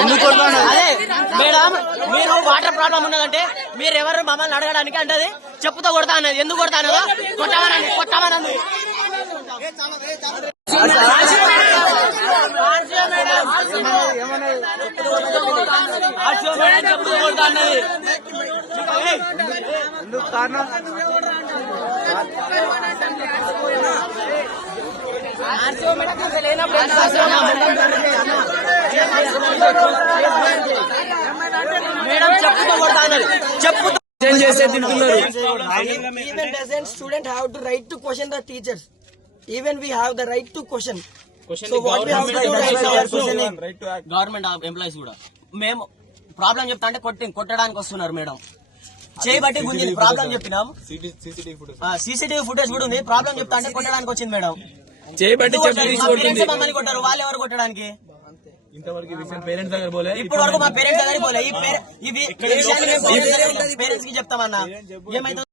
అదే మేడం, మీరు water problem ఉన్నదంటే మీరు ఎవరు మమ్మల్ని అడగడానికి అంటే చెప్పుతో కొడతా అన్నది. ఎందుకు కొడతా అన్నదో కొట్టామన్నది. చెప్పుతో కొడతా అన్నది. ఎందుకు కారణం? మేడం చెప్పుతో కొడతా అన్నది. చెప్పుతో Even doesn't student have to right to question the teachers. Even we have the right to question. So what we have to do right to act. Government employees కూడా మేము ప్రాబ్లం చెప్తా అంటే కొట్టడానికి వస్తున్నారు మేడం. చేయబట్టి గుంజింది. ప్రాబ్లం చెప్పినాం, CCTV footage కూడా ఉంది. ప్రాబ్లం చెప్తా అంటే కొట్టడానికి వచ్చింది మేడం. మమ్మల్ని కొట్టారు, వాళ్ళు ఎవరు కొట్టడానికి? ఇప్పుడు వరకు మా పేరెంట్స్ దగ్గర పోలే. ఈ పేరెంట్స్ కి చెప్తామన్నా ఏమైతే